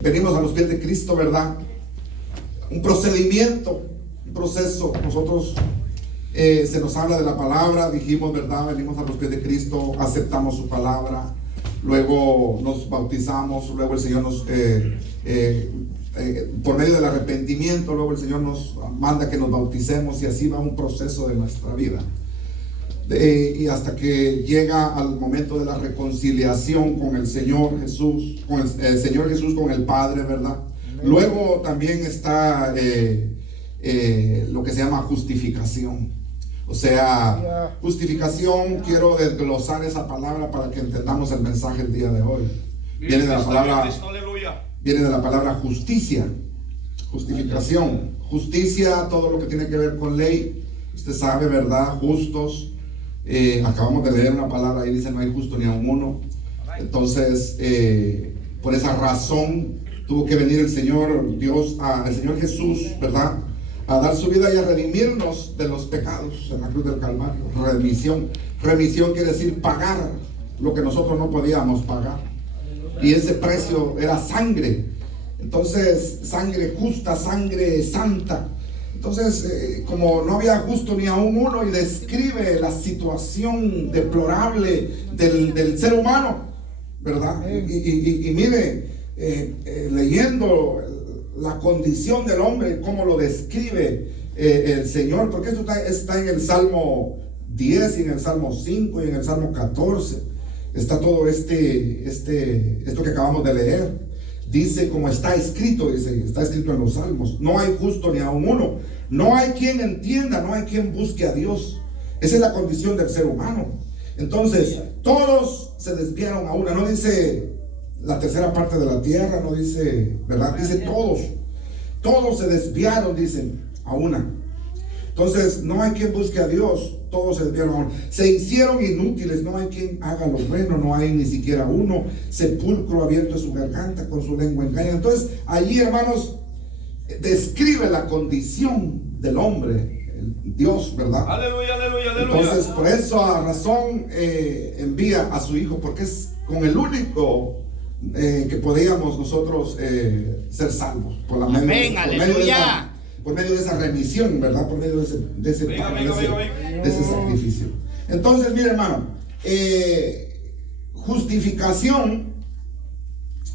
Venimos a los pies de Cristo, ¿verdad? Un procedimiento, un proceso. Nosotros se nos habla de la palabra, dijimos, ¿verdad? Venimos a los pies de Cristo, aceptamos su palabra, luego nos bautizamos, luego el Señor nos, por medio del arrepentimiento, luego el Señor nos manda que nos bauticemos y así va un proceso de nuestra vida. Y hasta que llega al momento de la reconciliación con el Señor Jesús, con el Señor Jesús con el Padre, ¿verdad? Luego también está lo que se llama justificación. O sea, justificación, quiero desglosar esa palabra para que entendamos el mensaje el día de hoy. Viene de la palabra justicia, justificación, justicia, todo lo que tiene que ver con ley. Usted sabe, ¿verdad? Justos. Acabamos de leer una palabra ahí, dice no hay justo ni aun uno. Entonces por esa razón tuvo que venir el Señor Dios, el Señor Jesús, ¿verdad? A dar su vida y a redimirnos de los pecados en la cruz del Calvario. Remisión quiere decir pagar lo que nosotros no podíamos pagar, y ese precio era sangre. Entonces sangre justa, sangre santa. Entonces, como no había justo ni aun uno, y describe la situación deplorable del ser humano, ¿verdad? Y mire, leyendo la condición del hombre, cómo lo describe el Señor, porque esto está en el Salmo 10 y en el Salmo 5 y en el Salmo 14. Está todo esto que acabamos de leer. Dice, como está escrito en los Salmos, no hay justo ni aun uno, no hay quien entienda, no hay quien busque a Dios. Esa es la condición del ser humano. Entonces, todos se desviaron a una. No dice la tercera parte de la tierra, no dice, ¿verdad? Dice todos se desviaron, dicen, a una. Entonces, no hay quien busque a Dios, todos se desviaron a una. Se hicieron inútiles, no hay quien haga lo bueno, no hay ni siquiera uno. Sepulcro abierto es su garganta, con su lengua engaña. Entonces, allí, hermanos, describe la condición del hombre, Dios, ¿verdad? Aleluya, aleluya, aleluya. Entonces, por esa razón envía a su Hijo, porque es con el único que podíamos nosotros ser salvos. Por la por medio de esa remisión, ¿verdad? Por medio de ese sacrificio. Entonces, mire, hermano, justificación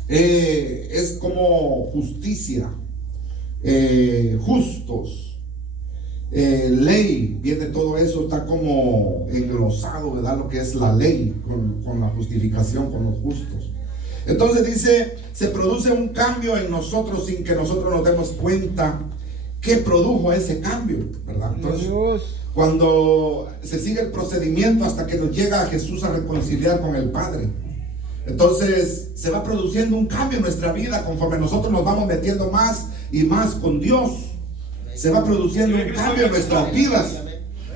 es como justicia, justos, ley, viene todo eso, está como englosado, ¿verdad? Lo que es la ley con la justificación, con los justos. Entonces dice, se produce un cambio en nosotros sin que nosotros nos demos cuenta qué produjo ese cambio, ¿verdad? Entonces, cuando se sigue el procedimiento hasta que nos llega a Jesús a reconciliar con el Padre, entonces se va produciendo un cambio en nuestra vida conforme nosotros nos vamos metiendo más y más con Dios. Se va produciendo un cambio en nuestras vidas.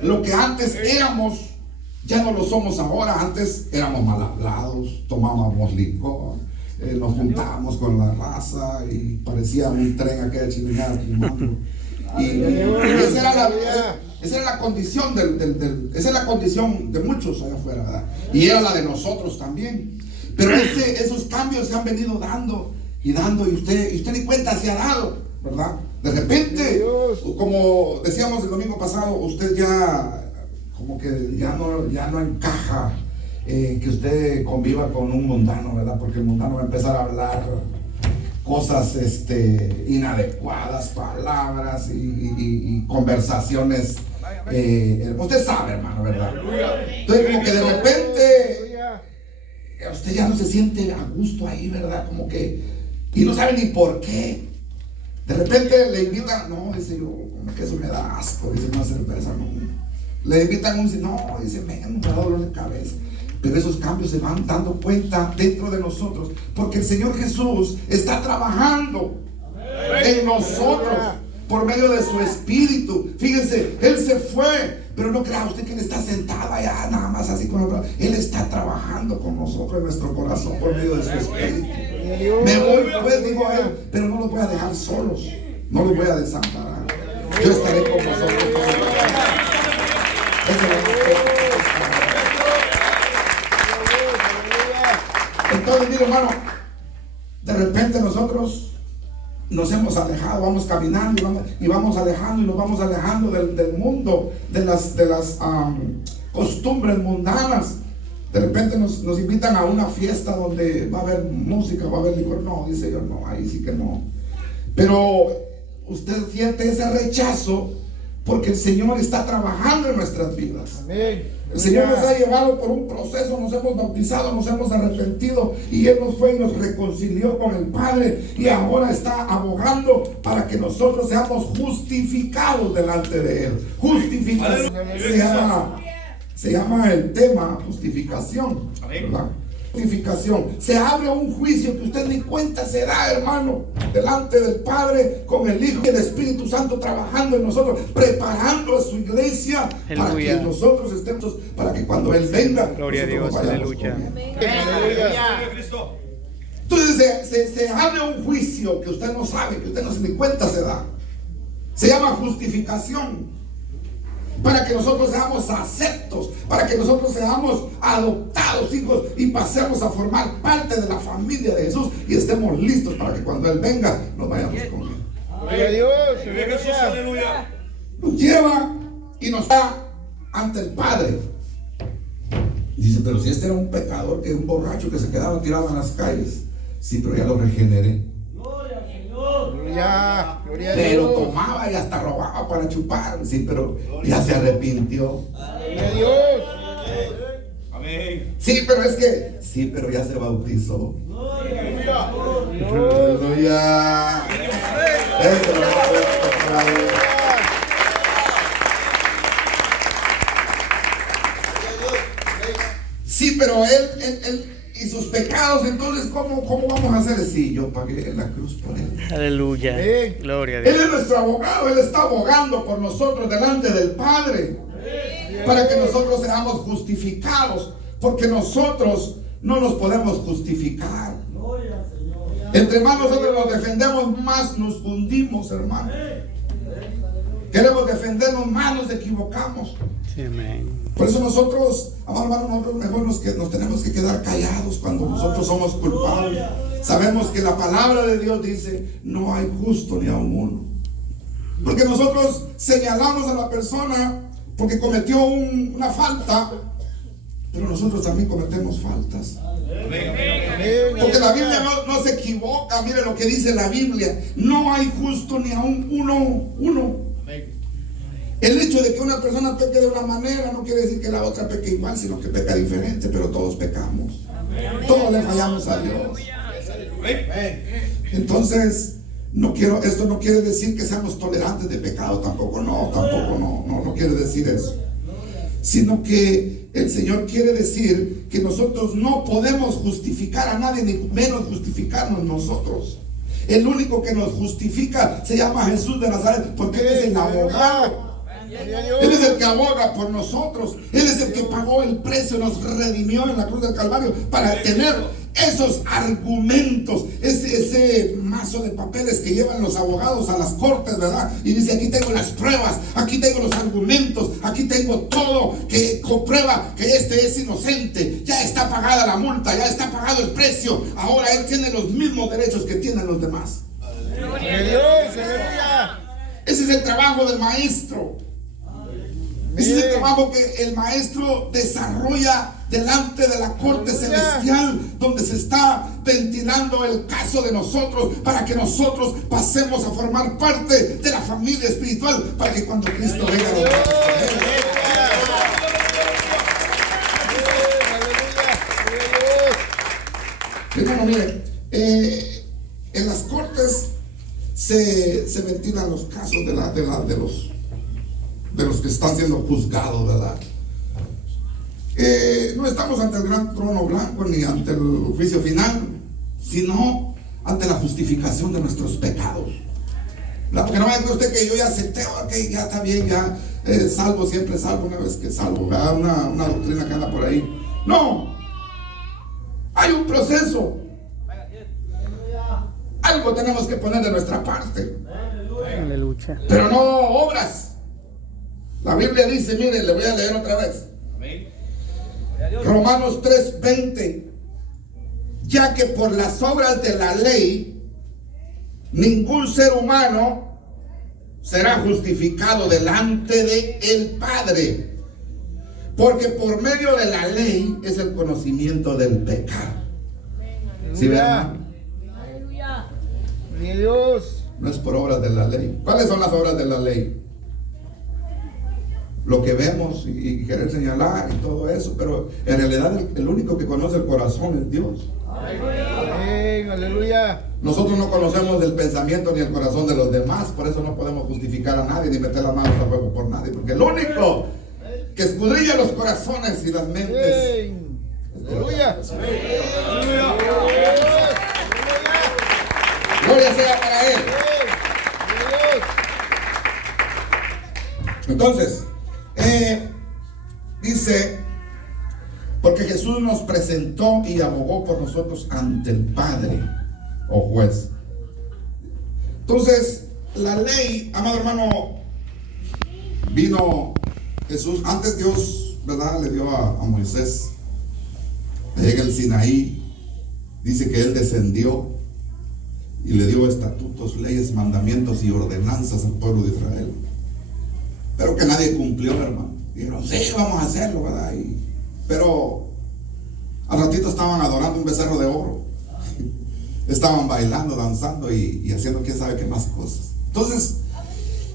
Lo que antes éramos, ya no lo somos ahora. Antes éramos mal hablados, tomábamos licor, nos juntábamos con la raza y parecía un tren aquella chingada. Y esa era la condición esa es la condición de muchos allá afuera, ¿verdad? Y era la de nosotros también. Pero esos cambios se han venido dando, y usted ni cuenta se ha dado, ¿verdad? De repente, como decíamos el domingo pasado, usted ya como que ya no encaja que usted conviva con un mundano, ¿verdad? Porque el mundano va a empezar a hablar cosas inadecuadas, palabras y conversaciones. Usted sabe, hermano, ¿verdad? Entonces, como que de repente usted ya no se siente a gusto ahí, ¿verdad? Como que, y no sabe ni por qué. De repente le invitan, no, dice yo, como que eso me da asco, dice una cerveza, no. Le invitan un, no, dice, me da dolor de cabeza. Pero esos cambios se van dando cuenta dentro de nosotros, porque el Señor Jesús está trabajando en nosotros por medio de su Espíritu. Fíjense, Él se fue, pero no crea usted que Él está sentado allá nada más así con los brazos. Él está trabajando con nosotros en nuestro corazón por medio de su Espíritu. Me voy pues, digo Él, pero no los voy a dejar solos, no los voy a desamparar. Yo estaré con vosotros. Entonces, mire, hermano, De repente nosotros nos hemos alejado, vamos caminando y vamos alejando y nos vamos alejando del mundo, de las costumbres mundanas. De repente nos invitan a una fiesta donde va a haber música, va a haber licor. No, dice yo, no, ahí sí que no. Pero usted siente ese rechazo porque el Señor está trabajando en nuestras vidas. Amén. El Señor nos ha llevado por un proceso, nos hemos bautizado, nos hemos arrepentido y Él nos fue y nos reconcilió con el Padre y ahora está abogando para que nosotros seamos justificados delante de Él. Justificación se llama el tema justificación, ¿verdad? Justificación. Se abre un juicio que usted ni cuenta se da, hermano, delante del Padre, con el Hijo y el Espíritu Santo trabajando en nosotros, preparando a su iglesia. Aleluya. Para que nosotros estemos, para que cuando Él venga, gloria a Dios, aleluya. Entonces se abre un juicio que usted no sabe, que usted no se ni cuenta se da. Se llama justificación. Para que nosotros seamos aceptos, para que nosotros seamos adoptados hijos y pasemos a formar parte de la familia de Jesús y estemos listos para que cuando Él venga nos vayamos con Él. Gloria a Dios, aleluya. Nos lleva y nos da ante el Padre. Dice, pero si este era un pecador, que un borracho que se quedaba tirado en las calles, sí, pero ya lo regeneré. Gloria, gloria a Pero Dios. tomaba y hasta robaba para chupar, sí, pero ya se arrepintió. Gloria a Dios. Amén. Sí, pero es que, sí, pero ya se bautizó. Aleluya. Aleluya. Sí, pero él y sus pecados, entonces, ¿cómo vamos a hacer? Sí, yo pagué la cruz por Él. Aleluya. Gloria a Él Dios. es nuestro abogado, Él está abogando por nosotros delante del Padre, para que nosotros seamos justificados, porque nosotros no nos podemos justificar. Entre más nosotros nos defendemos, más nos hundimos, hermano. Queremos defendernos, más nos equivocamos. Sí, amén. Por eso nosotros, hermano, nosotros mejor nos tenemos que quedar callados cuando nosotros somos culpables. Sabemos que la palabra de Dios dice, no hay justo ni aun uno. Porque nosotros señalamos a la persona porque cometió una falta, pero nosotros también cometemos faltas. Porque la Biblia no se equivoca. Mire lo que dice la Biblia, no hay justo ni aun uno. El hecho de que una persona peque de una manera no quiere decir que la otra peque igual, sino que peca diferente, pero todos pecamos. Todos le fallamos a Dios. Entonces, esto no quiere decir que seamos tolerantes de pecado, tampoco no quiere decir eso. Sino que el Señor quiere decir que nosotros no podemos justificar a nadie, ni menos justificarnos nosotros. El único que nos justifica se llama Jesús de Nazaret, porque Él es el abogado. Él es el que aboga por nosotros. Él es el que pagó el precio, nos redimió en la cruz del Calvario para tener esos argumentos, ese mazo de papeles que llevan los abogados a las cortes, ¿verdad? Y dice, aquí tengo las pruebas, aquí tengo los argumentos, aquí tengo todo que comprueba que este es inocente. Ya está pagada la multa, ya está pagado el precio. Ahora él tiene los mismos derechos que tienen los demás. Gloria a Dios, aleluya. Ese es el trabajo del maestro. Ese es el trabajo que el maestro desarrolla delante de la corte celestial, donde se está ventilando el caso de nosotros, para que nosotros pasemos a formar parte de la familia espiritual, para que cuando Cristo venga nos vamos con Él. Hermano, mire, en las cortes se ventilan los casos de los que están siendo juzgados, ¿verdad? No estamos ante el gran trono blanco ni ante el juicio final, sino ante la justificación de nuestros pecados. Porque no me diga usted que yo ya acepté, que ya está bien, ya salvo, siempre salvo, una vez que salvo, ¿verdad? Una doctrina que anda por ahí. No, hay un proceso. Algo tenemos que poner de nuestra parte. Aleluya. Pero no obras. La Biblia dice, miren, le voy a leer otra vez. Romanos 3:20 ya que por las obras de la ley ningún ser humano será justificado delante de el Padre, porque por medio de la ley es el conocimiento del pecado. ¿Sí, verdad? Aleluya. Gloria a Dios. No es por obras de la ley. ¿Cuáles son las obras de la ley? Lo que vemos y querer señalar y todo eso, pero en realidad el único que conoce el corazón es Dios. Amén, aleluya. Nosotros no conocemos el pensamiento ni el corazón de los demás, por eso no podemos justificar a nadie ni meter las manos a fuego por nadie, porque el único que escudriña los corazones y las mentes. Amén. Aleluya. Aleluya. Gloria sea para Él. Entonces, dice, porque Jesús nos presentó y abogó por nosotros ante el Padre, o juez. Entonces, la ley, amado hermano, vino Jesús, antes Dios, ¿verdad? Le dio a Moisés, allá en el Sinaí, dice que Él descendió y le dio estatutos, leyes, mandamientos y ordenanzas al pueblo de Israel. Pero que nadie cumplió, hermano. Dijeron, sí, vamos a hacerlo, ¿verdad? Pero al ratito estaban adorando un becerro de oro. Estaban bailando, danzando y haciendo quién sabe qué más cosas. Entonces,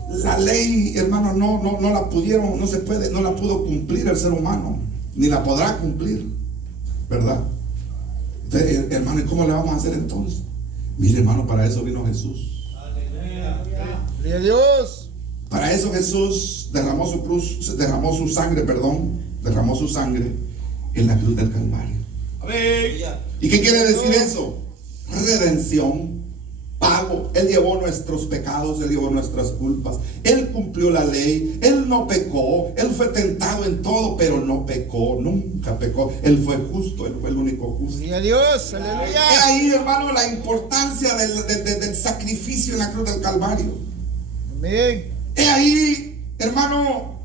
la ley, hermano, no la pudieron, no se puede, no la pudo cumplir el ser humano, ni la podrá cumplir, ¿verdad? Entonces, hermano, ¿y cómo le vamos a hacer entonces? Mire, hermano, para eso vino Jesús. Gloria a Dios. Para eso Jesús derramó su sangre en la cruz del Calvario. Amén. ¿Y qué quiere decir eso? Redención, pago. Él llevó nuestros pecados, Él llevó nuestras culpas. Él cumplió la ley, Él no pecó. Él fue tentado en todo, pero no pecó, nunca pecó. Él fue justo, Él fue el único justo. Gloria a Dios, aleluya. Es ahí, hermano, la importancia del sacrificio en la cruz del Calvario. Amén. Es ahí, hermano,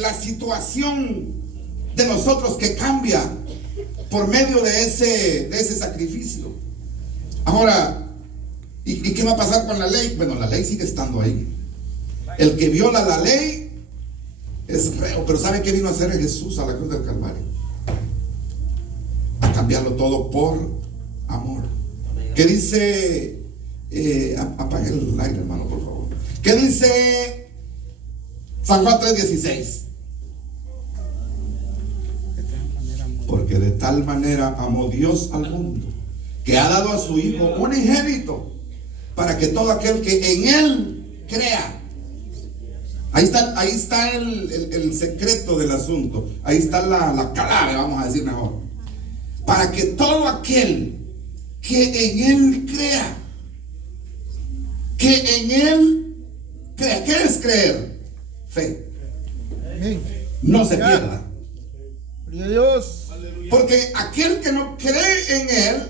la situación de nosotros que cambia por medio de ese sacrificio. Ahora, ¿y qué va a pasar con la ley? Bueno, la ley sigue estando ahí. El que viola la ley es reo, pero ¿sabe qué vino a hacer Jesús a la cruz del Calvario? A cambiarlo todo por amor. ¿Qué dice? Apague el aire, hermano, por favor. ¿Qué dice San Juan 3:16? Porque de tal manera amó Dios al mundo, que ha dado a su Hijo unigénito, para que todo aquel que en Él crea. Ahí está el secreto del asunto. Ahí está la clave, vamos a decir mejor. Para que todo aquel que en Él crea. Que en Él crea. ¿Qué es creer? Fe. Amén. No se pierda. Gloria a Dios. Porque aquel que no cree en Él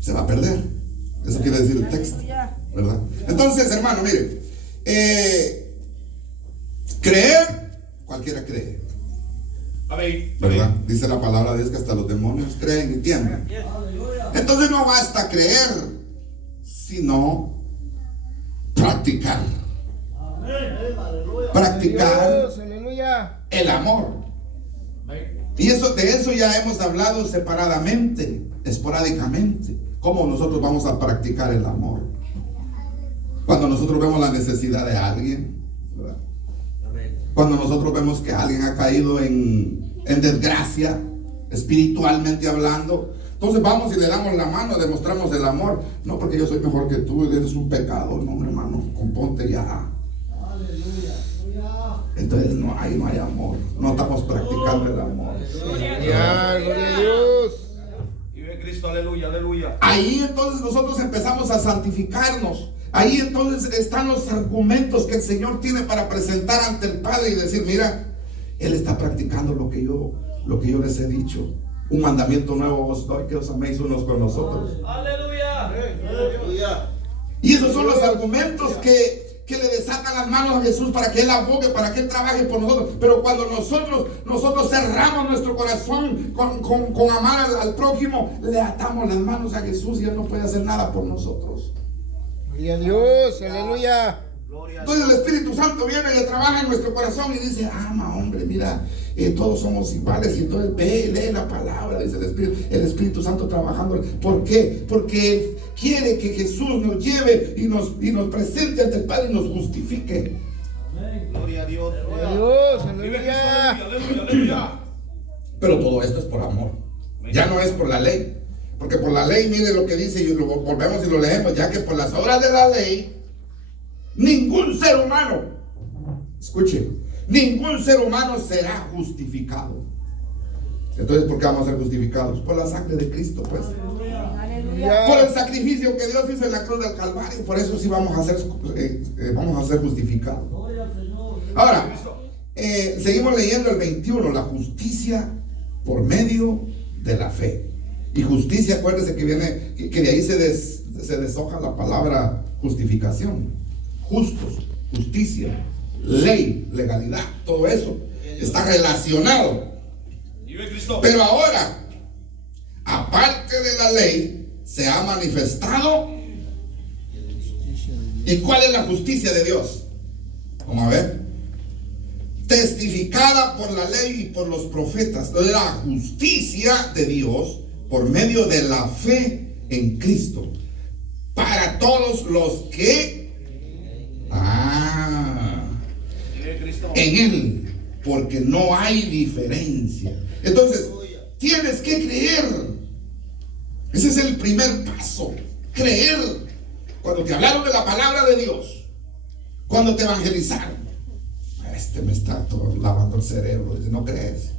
se va a perder. Eso quiere decir el texto, ¿verdad? Entonces, hermano, mire, creer, cualquiera cree, ¿verdad? Dice la palabra de Dios que hasta los demonios creen y tiemblan. Entonces no basta creer, sino practicar. Practicar el amor. Y de eso ya hemos hablado separadamente, esporádicamente. ¿Cómo nosotros vamos a practicar el amor? Cuando nosotros vemos la necesidad de alguien, ¿verdad? Cuando nosotros vemos que alguien ha caído en desgracia, espiritualmente hablando, entonces vamos y le damos la mano, demostramos el amor. No porque yo soy mejor que tú, eres un pecado. No, hermano, componte ya. Entonces no hay amor. No estamos practicando el amor. Gloria a Dios. Vive Cristo, aleluya, aleluya. Ahí entonces nosotros empezamos a santificarnos. Ahí entonces están los argumentos que el Señor tiene para presentar ante el Padre y decir, mira, Él está practicando lo que yo les he dicho. Un mandamiento nuevo os doy, que os améis unos con los otros. Aleluya. Y esos son los argumentos que que le desatan las manos a Jesús para que Él abogue, para que Él trabaje por nosotros. Pero cuando nosotros cerramos nuestro corazón con amar al prójimo, le atamos las manos a Jesús y Él no puede hacer nada por nosotros. Gloria a Dios, aleluya. Entonces el Espíritu Santo viene y trabaja en nuestro corazón y dice: ama, hombre, mira, todos somos iguales. Y entonces ve, lee la palabra, dice el Espíritu Santo trabajando. ¿Por qué? Porque Él quiere que Jesús nos lleve y nos presente ante el Padre y nos justifique. Gloria a Dios. Gloria a Dios, aleluya. Aleluya. Pero todo esto es por amor, ya no es por la ley. Porque por la ley, mire lo que dice, y lo volvemos y lo leemos, ya que por las obras de la ley ningún ser humano, escuche, ningún ser humano será justificado. Entonces, ¿por qué vamos a ser justificados? Por la sangre de Cristo, pues. Por el sacrificio que Dios hizo en la cruz del Calvario. Por eso sí vamos a ser justificados. Ahora, seguimos leyendo el 21, la justicia por medio de la fe. Y justicia, acuérdese que viene, que de ahí se deshoja la palabra justificación. Justos, justicia, ley, legalidad, todo eso está relacionado. Pero ahora, aparte de la ley, se ha manifestado. ¿Y cuál es la justicia de Dios? Vamos a ver. Testificada por la ley y por los profetas, la justicia de Dios por medio de la fe en Cristo, para todos los que en Él, porque no hay diferencia. Entonces, tienes que creer. Ese es el primer paso, creer. Cuando te hablaron de la palabra de Dios, cuando te evangelizaron, me está todo lavando el cerebro, dice: no crees.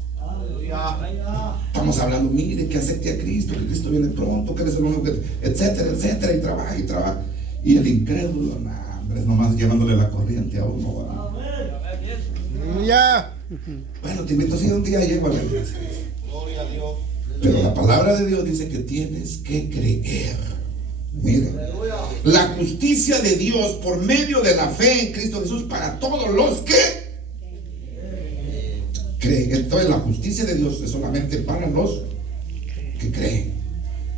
Estamos hablando, mire, que acepte a Cristo, que Cristo viene pronto, que eres el único que, etcétera, etcétera, y trabaja. Y el incrédulo, es nomás llevándole la corriente a uno. Aleluya. Bueno, te invito, si un día llego a la iglesia. Gloria a Dios. Pero la palabra de Dios dice que tienes que creer. Mire, la justicia de Dios por medio de la fe en Cristo Jesús para todos los que creen. Entonces la justicia de Dios es solamente para los que creen.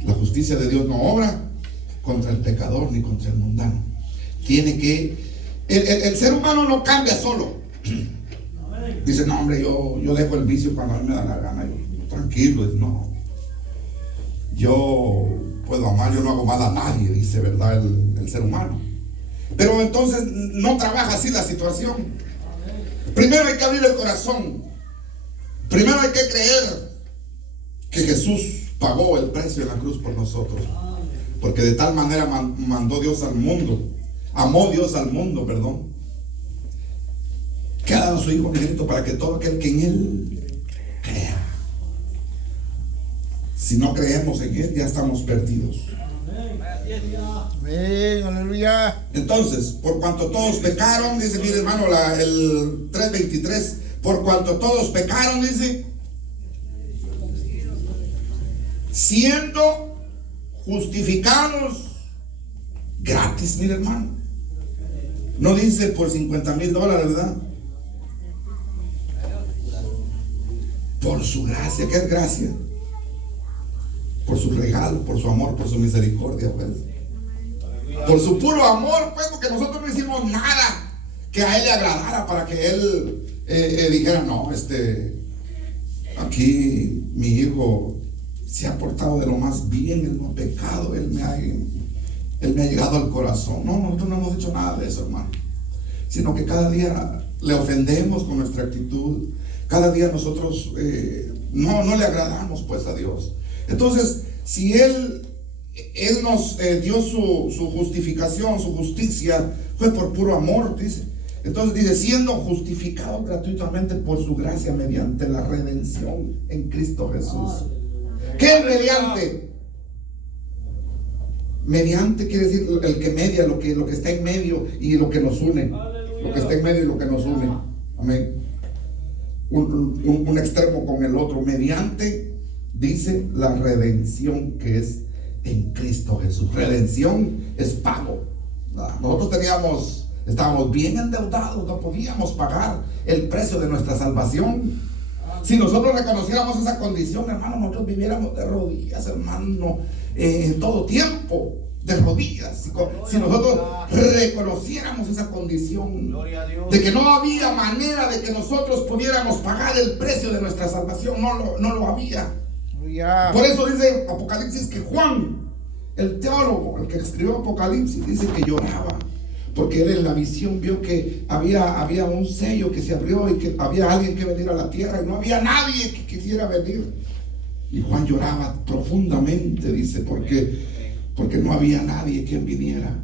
La justicia de Dios no obra contra el pecador ni contra el mundano. Tiene que, el ser humano no cambia solo. Dice: no, hombre, yo dejo el vicio cuando a mí me da la gana. Yo, tranquilo, no. Yo puedo amar, yo no hago mal a nadie, dice, ¿verdad? El ser humano. Pero entonces no trabaja así la situación. Primero hay que abrir el corazón. Primero hay que creer que Jesús pagó el precio en la cruz por nosotros. Porque de tal manera mandó Dios al mundo, amó Dios al mundo, perdón, que ha dado a su Hijo unigénito para que todo aquel que en Él crea. Si no creemos en Él, ya estamos perdidos. Amén, aleluya. Entonces, por cuanto todos pecaron, dice, mire hermano, el 3:23, por cuanto todos pecaron, dice, siendo justificados gratis, mire hermano. No dice por $50,000, ¿verdad? Por su gracia. ¿Qué es gracia? Por su regalo, por su amor, por su misericordia, pues. Por su puro amor, pues, porque nosotros no hicimos nada que a Él le agradara para que Él dijera: no, aquí mi hijo se ha portado de lo más bien, Él no ha pecado, Él me ha llegado al corazón. No, nosotros no hemos hecho nada de eso, hermano. Sino que cada día le ofendemos con nuestra actitud. Cada día nosotros no le agradamos, pues, a Dios. Entonces, si Él nos dio su justificación, su justicia, fue por puro amor, dice. Entonces dice: siendo justificados gratuitamente por su gracia mediante la redención en Cristo Jesús. ¿Qué es mediante? Mediante quiere decir el que media, lo que está en medio y lo que nos une. Lo que está en medio y lo que nos une. Amén. Un extremo con el otro. Mediante, dice, la redención que es en Cristo Jesús. Redención es pago. Nosotros teníamos Estábamos bien endeudados, no podíamos pagar el precio de nuestra salvación. Si nosotros reconociéramos esa condición, hermano, nosotros viviéramos de rodillas, hermano, en todo tiempo, de rodillas. Si nosotros reconociéramos esa condición de que no había manera de que nosotros pudiéramos pagar el precio de nuestra salvación, no lo había. Por eso dice Apocalipsis que Juan, el teólogo, el que escribió Apocalipsis, dice que lloraba, porque él en la visión vio que había un sello que se abrió y que había alguien que venir a la tierra y no había nadie que quisiera venir. Y Juan lloraba profundamente, dice, porque no había nadie quien viniera.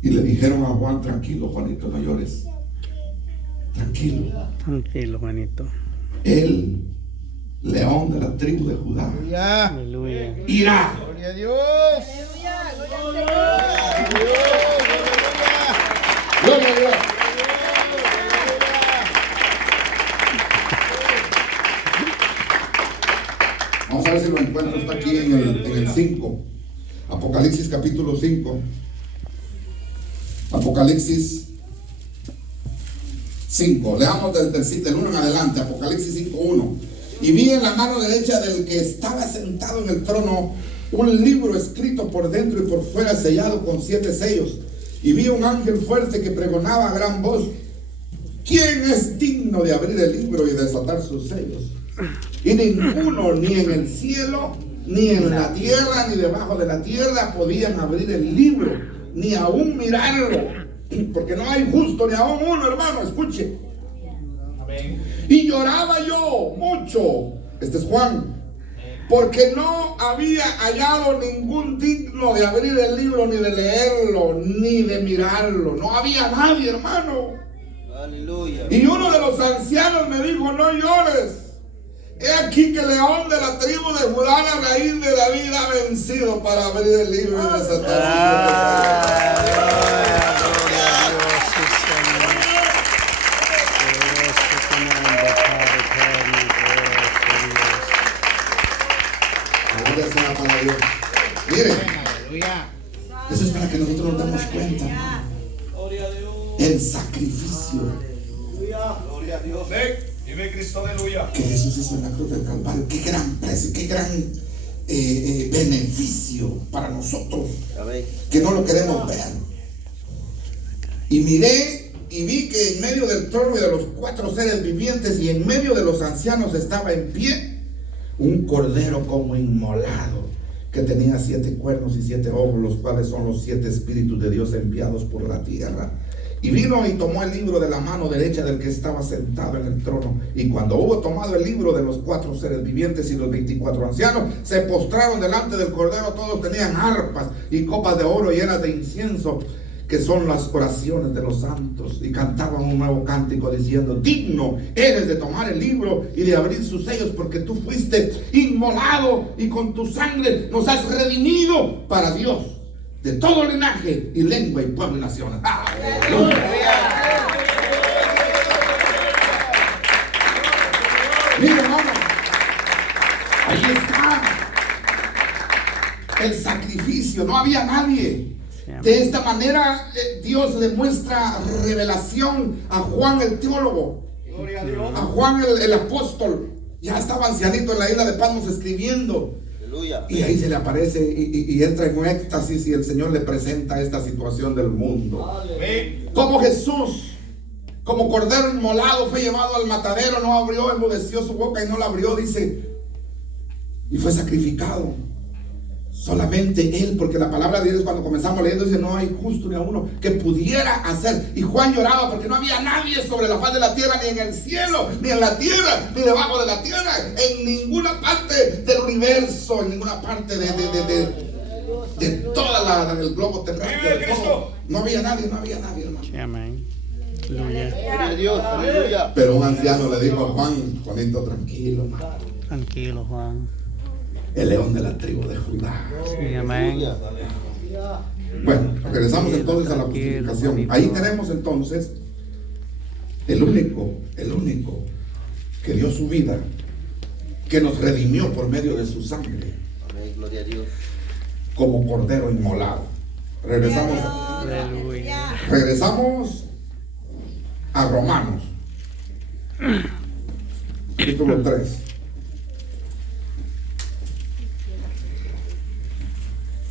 Y le dijeron a Juan: tranquilo, Juanito, no llores. Tranquilo. Tranquilo, Juanito. El león de la tribu de Judá Aleluya. irá. Gloria a Dios. Gloria a Dios. Vamos a ver si lo encuentro. Está aquí en el 5. Apocalipsis capítulo 5. Apocalipsis 5. Leamos del 1 en adelante. Apocalipsis 5:1. Y vi en la mano derecha del que estaba sentado en el trono un libro escrito por dentro y por fuera, sellado con 7 sellos. Y vi un ángel fuerte que pregonaba a gran voz: ¿quién es digno de abrir el libro y desatar sus sellos? Y ninguno, ni en el cielo, ni en la tierra, ni debajo de la tierra, podían abrir el libro, ni aún mirarlo, porque no hay justo ni aún uno, hermano. Escuche. Y lloraba yo mucho, este es Juan, porque no había hallado ningún digno de abrir el libro, ni de leerlo, ni de mirarlo. No había nadie, hermano. Aleluya. Y uno de los ancianos me dijo: no llores. He aquí que el león de la tribu de Judá, la raíz de David, ha vencido para abrir el libro y desatar sus sellos. Mire, eso es para que nosotros nos demos cuenta, Gloria a Dios. el sacrificio Gloria a Dios. Dime Cristo, aleluya. que Jesús hizo en la cruz del Calvario. Qué gran precio, qué gran beneficio para nosotros, que no lo queremos ver. Y miré y vi que en medio del trono y de los 4 seres vivientes y en medio de los ancianos estaba en pie un cordero como inmolado, que tenía 7 cuernos y 7 ojos, los cuales son los 7 espíritus de Dios enviados por la tierra. Y vino y tomó el libro de la mano derecha del que estaba sentado en el trono. Y cuando hubo tomado el libro, de los 4 seres vivientes y los 24 ancianos se postraron delante del cordero. Todos tenían arpas y copas de oro llenas de incienso, que son las oraciones de los santos, y cantaban un nuevo cántico diciendo: digno eres de tomar el libro y de abrir sus sellos, porque tú fuiste inmolado y con tu sangre nos has redimido para Dios de todo linaje y lengua y pueblo y naciones. ¡Aleluya! Mira, hermano, ahí está el sacrificio. No había nadie. De esta manera Dios le muestra revelación a Juan el teólogo, Gloria a Dios. a Juan el apóstol. Ya estaba ancianito en la isla de Patmos escribiendo. Aleluya. Y ahí se le aparece y entra en un éxtasis, y el Señor le presenta esta situación del mundo. Amén. Como Jesús, como cordero inmolado, fue llevado al matadero, no abrió, enmudeció su boca y no la abrió, dice, y fue sacrificado. Solamente Él, porque la palabra de Dios, cuando comenzamos leyendo, dice: no hay justo ni a uno que pudiera hacer. Y Juan lloraba porque no había nadie sobre la faz de la tierra, ni en el cielo, ni en la tierra, ni debajo de la tierra, en ninguna parte del universo, en ninguna parte de toda el globo terrestre, de todo. No había nadie, hermano. Sí, amén. Aleluya. Gloria a Dios. Aleluya. Pero un anciano le dijo a Juan: Juanito, tranquilo, hermano. Tranquilo, Juan. El león de la tribu de Judá. Sí, amén. Bueno, regresamos entonces a la justificación. Ahí tenemos entonces el único que dio su vida, que nos redimió por medio de su sangre, Amén. Gloria a Dios. como cordero inmolado. Regresamos. Aleluya. Regresamos a Romanos, capítulo 3.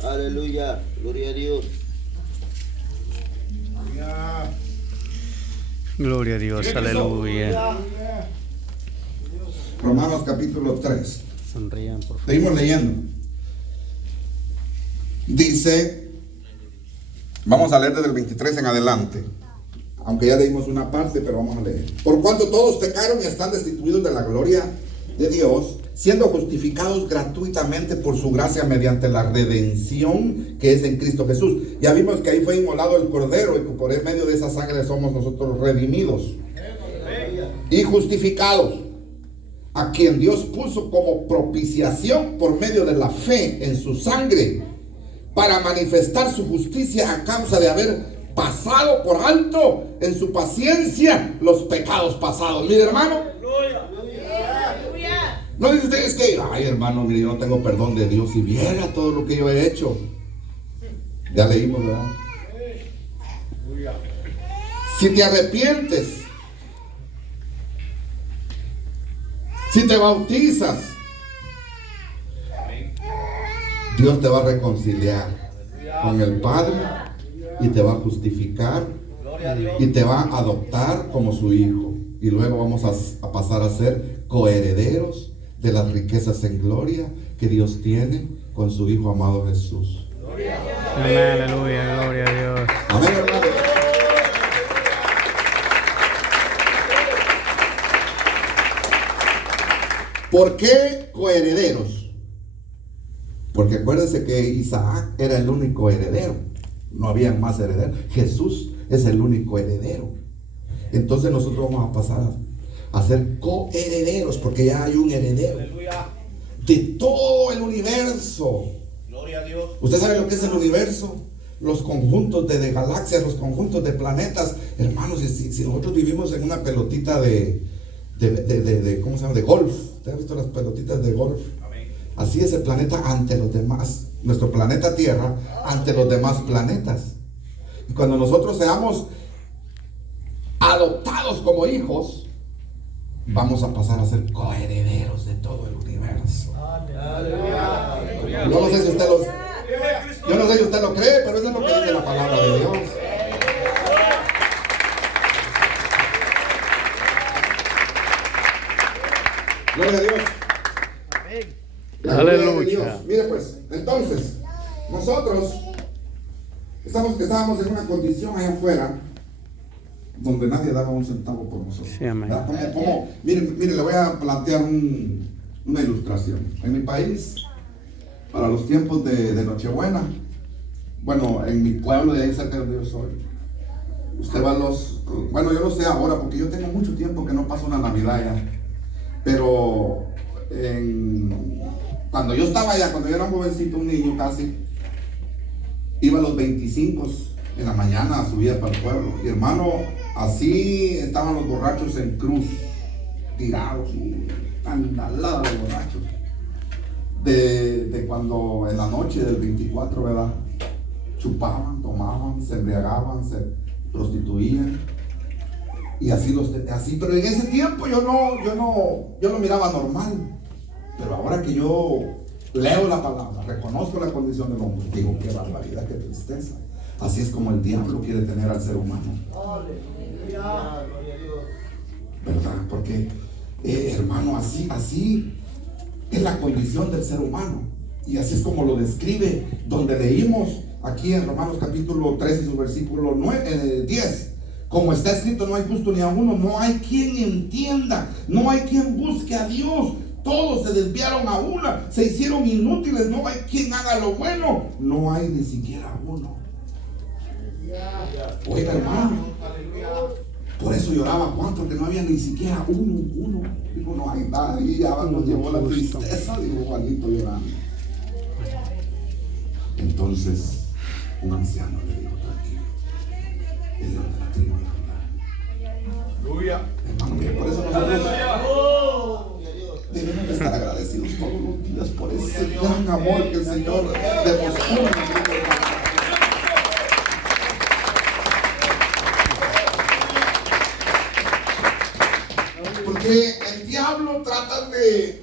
Aleluya, gloria a Dios. Gloria a Dios. Aleluya. Romanos capítulo 3. Sonrían, por favor. Seguimos leyendo. Dice, vamos a leer desde el 23 en adelante. Aunque ya leímos una parte, pero vamos a leer. Por cuanto todos pecaron y están destituidos de la gloria de Dios, siendo justificados gratuitamente por su gracia mediante la redención que es en Cristo Jesús. Ya vimos que ahí fue inmolado el Cordero y que por el medio de esa sangre somos nosotros redimidos y justificados, a quien Dios puso como propiciación por medio de la fe en su sangre, para manifestar su justicia a causa de haber pasado por alto en su paciencia los pecados pasados. Mire, hermano, no dice usted, es que, ay, hermano, mire, yo no tengo perdón de Dios, y viera todo lo que yo he hecho. Ya leímos, ¿verdad? Si te arrepientes, si te bautizas, Dios te va a reconciliar con el Padre y te va a justificar y te va a adoptar como su hijo. Y luego vamos a pasar a ser coherederos de las riquezas en gloria que Dios tiene con su Hijo amado Jesús. Amén, aleluya, gloria a Dios. Amén, hermano. ¿Por qué coherederos? Porque acuérdense que Isaac era el único heredero. No había más herederos. Jesús es el único heredero. Entonces nosotros vamos a pasar a ser coherederos, porque ya hay un heredero de todo el universo. Gloria a Dios. ¿Usted sabe lo que es el universo? Los conjuntos de galaxias, los conjuntos de planetas. Hermanos, si nosotros vivimos en una pelotita de ¿cómo se llama? De golf. ¿Usted ha visto las pelotitas de golf? Amén. Así es el planeta ante los demás. Nuestro planeta Tierra ante los demás planetas. Y cuando nosotros seamos adoptados como hijos, vamos a pasar a ser coherederos de todo el universo. Yo no sé si usted lo cree, pero eso es lo que dice la palabra de Dios. Gloria a Dios. La gloria de Aleluya. Dios. Mire pues, entonces, nosotros estábamos en una condición allá afuera donde nadie daba un centavo por nosotros. Sí, amén. Mire, le voy a plantear una ilustración. En mi país, para los tiempos de Nochebuena, bueno, en mi pueblo de ahí cerca de donde yo soy, usted va a bueno, yo no sé ahora porque yo tengo mucho tiempo que no paso una Navidad ya, pero cuando yo estaba allá, cuando yo era un jovencito, un niño casi, iba a los 25 en la mañana, subía para el pueblo, y hermano, así estaban los borrachos en cruz, tirados, andalados los borrachos, de cuando en la noche del 24, ¿verdad? Chupaban, tomaban, se embriagaban, se prostituían, y así, pero en ese tiempo yo lo miraba normal. Pero ahora que yo leo la palabra, reconozco la condición del hombre, digo, qué barbaridad, qué tristeza. Así es como el diablo quiere tener al ser humano. ¿Verdad? Porque, hermano, así es la condición del ser humano. Y así es como lo describe, donde leímos aquí en Romanos capítulo 3 y su versículo 10. Como está escrito, no hay justo ni a uno, no hay quien entienda, no hay quien busque a Dios. Todos se desviaron a una, se hicieron inútiles, no hay quien haga lo bueno, no hay ni siquiera uno. Oiga, hermano, por eso lloraba Juan, porque no había ni siquiera uno. Digo, no hay nadie, ya nos llevó la tristeza, digo Juanito llorando. Entonces, un anciano le dijo, tranquilo, el Dios de la tribu de Judá. Aleluya. Hermano, mire, por eso nosotros debemos estar agradecidos todos los días por ese gran amor que el Señor demostró. Porque el diablo trata de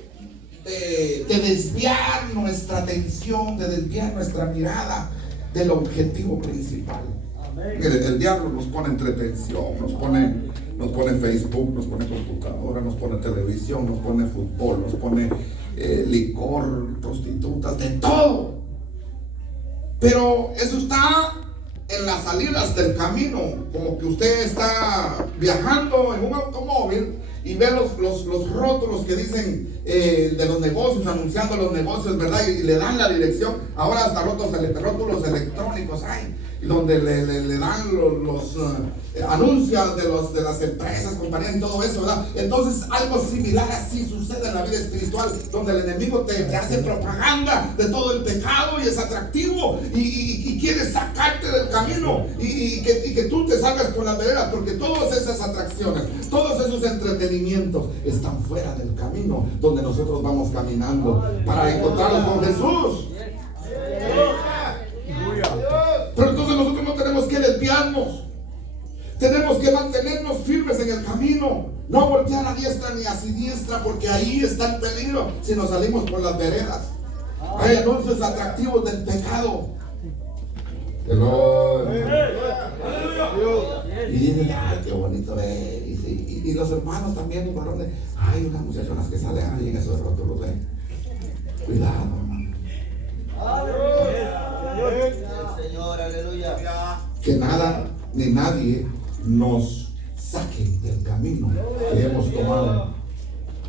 desviar nuestra atención, de desviar nuestra mirada del objetivo principal. Mire, el diablo nos pone entretención, nos pone Facebook, nos pone computadora, nos pone televisión, nos pone fútbol, nos pone licor, prostitutas, de todo. Pero eso está en las salidas del camino, como que usted está viajando en un automóvil y ve los rótulos que dicen de los negocios, anunciando los negocios, ¿verdad? Y le dan la dirección. Ahora hasta rótulos electrónicos hay, donde le dan los anuncios de las empresas, compañías y todo eso, ¿verdad? Entonces algo similar así sucede en la vida espiritual, donde el enemigo te hace propaganda de todo el pecado y es atractivo y quiere sacarte del camino y que tú te salgas por las veredas, porque todas esas atracciones, todos esos entretenimientos están fuera del camino donde nosotros vamos caminando para encontrarnos con Jesús. Pero entonces nosotros no tenemos que desviarnos. Tenemos que mantenernos firmes en el camino. No voltear a diestra ni a siniestra, porque ahí está el peligro si nos salimos por las veredas. Hay anuncios atractivos del pecado. Y dicen, ay, qué bonito ver. Y los hermanos también, los varones, hay unas muchachonas que salen ahí en esos rótulos. Cuidado, hermano. Señor, aleluya. Que nada ni nadie nos saque del camino que hemos tomado,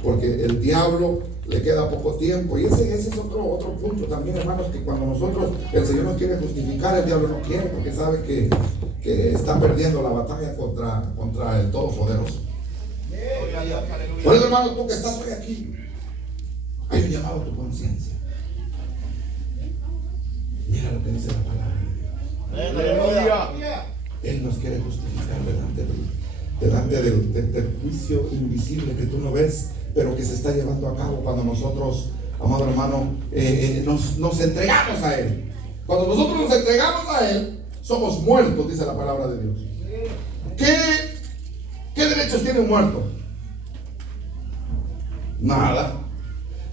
porque el diablo le queda poco tiempo. Y ese es otro punto también, hermanos, que cuando el Señor nos quiere justificar, el diablo no quiere, porque sabe que está perdiendo la batalla contra el Todopoderoso. Por eso, hermano, tú que estás hoy aquí, hay un llamado a tu conciencia. Mira lo que dice la palabra de Dios. Aleluya. Él nos quiere justificar delante del juicio invisible que tú no ves, pero que se está llevando a cabo cuando nosotros, amado hermano, nos entregamos a Él. Cuando nosotros nos entregamos a Él, somos muertos, dice la palabra de Dios. ¿Qué derechos tiene un muerto? Nada.